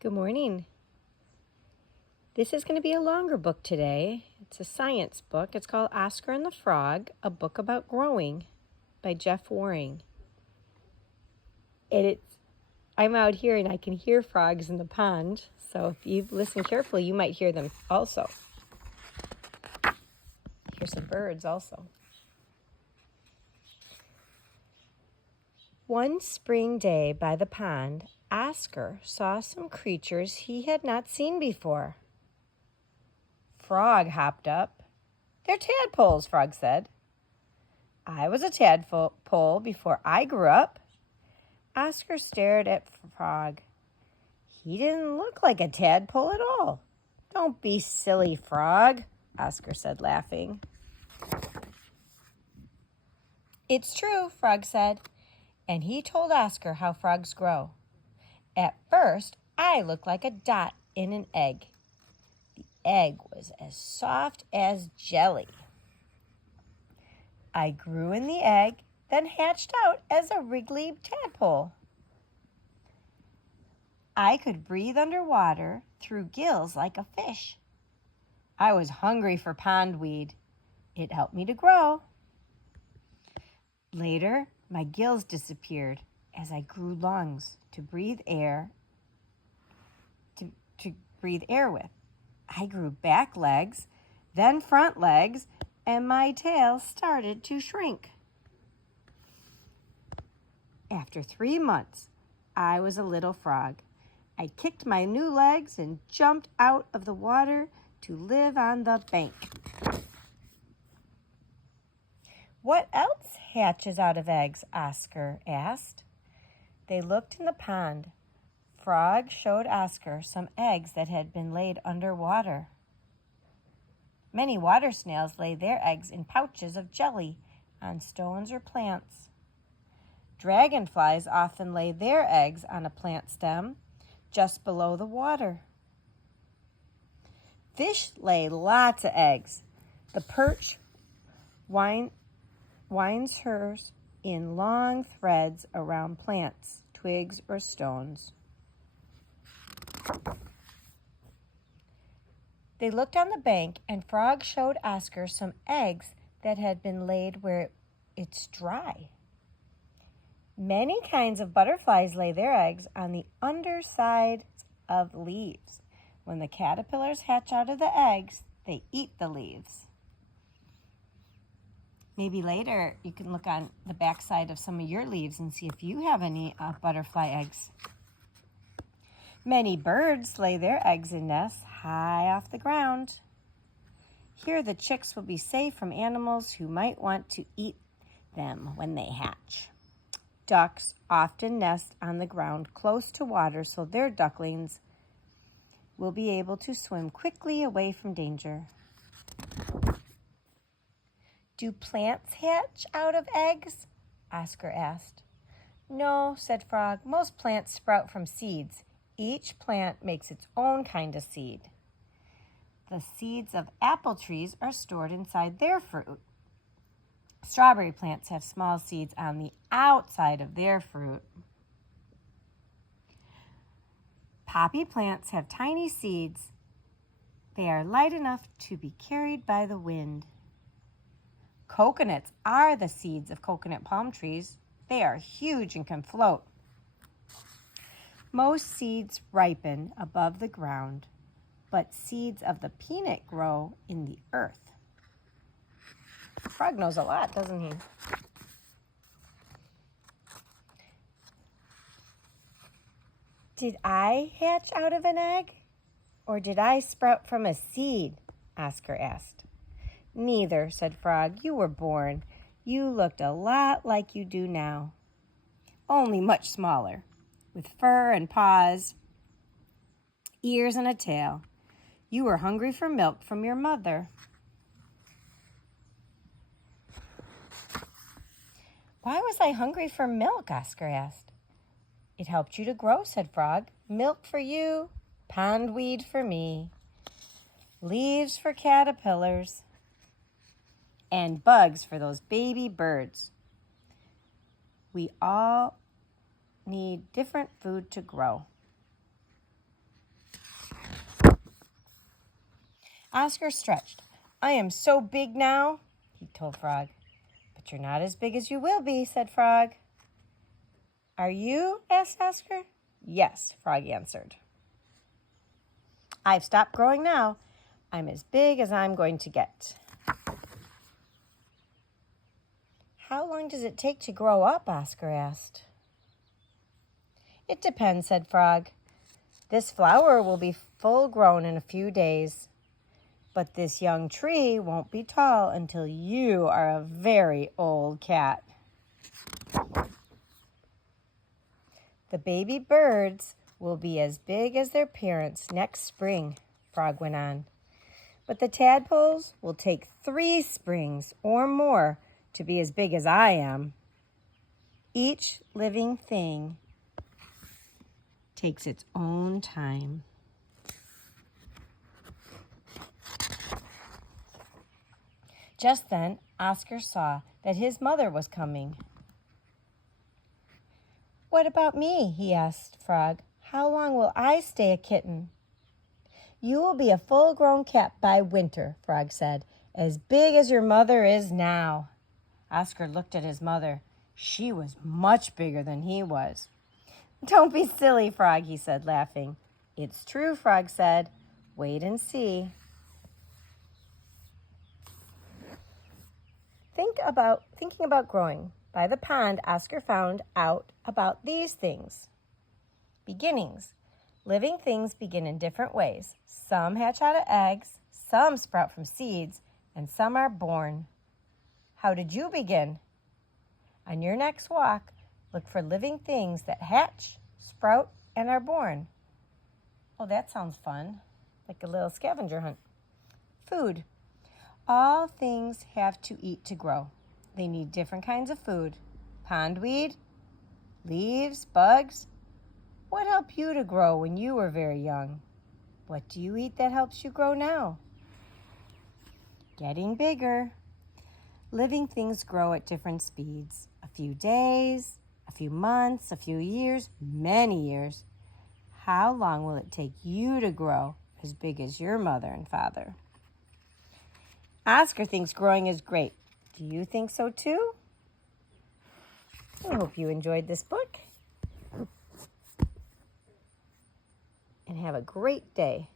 Good morning. This is going to be a longer book today. It's a science book. It's called Oscar and the Frog, a book about growing by Jeff Waring. I'm out here and I can hear frogs in the pond, so if you listen carefully, you might hear them also. Hear some birds also. One spring day by the pond, Oscar saw some creatures he had not seen before. Frog hopped up. "They're tadpoles," Frog said. "I was a tadpole before I grew up." Oscar stared at Frog. He didn't look like a tadpole at all. "Don't be silly, Frog," Oscar said, laughing. "It's true," Frog said, and he told Oscar how frogs grow. "At first, I looked like a dot in an egg. The egg was as soft as jelly. I grew in the egg, then hatched out as a wriggly tadpole. I could breathe underwater through gills like a fish. I was hungry for pondweed. It helped me to grow. Later, my gills disappeared as I grew lungs to breathe air with. I grew back legs, then front legs, and my tail started to shrink. After 3 months, I was a little frog. I kicked my new legs and jumped out of the water to live on the bank." "What else hatches out of eggs?" Oscar asked. They looked in the pond. Frog showed Oscar some eggs that had been laid underwater. Many water snails lay their eggs in pouches of jelly on stones or plants. Dragonflies often lay their eggs on a plant stem just below the water. Fish lay lots of eggs. The perch winds hers in long threads around plants, twigs, or stones. They looked on the bank, and Frog showed Oscar some eggs that had been laid where it's dry. Many kinds of butterflies lay their eggs on the undersides of leaves. When the caterpillars hatch out of the eggs, they eat the leaves. Maybe later you can look on the backside of some of your leaves and see if you have any butterfly eggs. Many birds lay their eggs in nests high off the ground. Here the chicks will be safe from animals who might want to eat them when they hatch. Ducks often nest on the ground close to water so their ducklings will be able to swim quickly away from danger. "Do plants hatch out of eggs?" Oscar asked. "No," said Frog. "Most plants sprout from seeds. Each plant makes its own kind of seed. The seeds of apple trees are stored inside their fruit. Strawberry plants have small seeds on the outside of their fruit. Poppy plants have tiny seeds. They are light enough to be carried by the wind. Coconuts are the seeds of coconut palm trees. They are huge and can float. Most seeds ripen above the ground, but seeds of the peanut grow in the earth." Frog knows a lot, doesn't he? "Did I hatch out of an egg, or did I sprout from a seed?" Oscar asked. "Neither," said Frog. "You were born. You looked a lot like you do now, only much smaller, with fur and paws, ears and a tail. You were hungry for milk from your mother." "Why was I hungry for milk?" Oscar asked. "It helped you to grow," said Frog. "Milk for you, pondweed for me, leaves for caterpillars, and bugs for those baby birds. We all need different food to grow." Oscar stretched. I am so big now, he told Frog. But you're not as big as you will be, said Frog. Are you? Asked Oscar. Yes, Frog answered. I've stopped growing now. I'm as big as I'm going to get. How long does it take to grow up? Oscar asked. It depends, said Frog. This flower will be full grown in a few days, but this young tree won't be tall until you are a very old cat. The baby birds will be as big as their parents next spring, Frog went on. But the tadpoles will take 3 springs or more to be as big as I am. Each living thing takes its own time. Just then, Oscar saw that his mother was coming. What about me? He asked Frog. How long will I stay a kitten? You will be a full-grown cat by winter, Frog said, as big as your mother is now. Oscar looked at his mother. She was much bigger than he was. Don't be silly, Frog, he said, laughing. It's true, Frog said. Wait and see. Thinking about growing. By the pond, Oscar found out about these things. Beginnings. Living things begin in different ways. Some hatch out of eggs, some sprout from seeds, and some are born. How did you begin? On your next walk, look for living things that hatch, sprout, and are born. Oh, that sounds fun. Like a little scavenger hunt. Food. All things have to eat to grow. They need different kinds of food. Pondweed, leaves, bugs. What helped you to grow when you were very young? What do you eat that helps you grow now? Getting bigger. Living things grow at different speeds. A few days, a few months, a few years, many years. How long will it take you to grow as big as your mother and father? Oscar thinks growing is great. Do you think so too? I hope you enjoyed this book. And have a great day.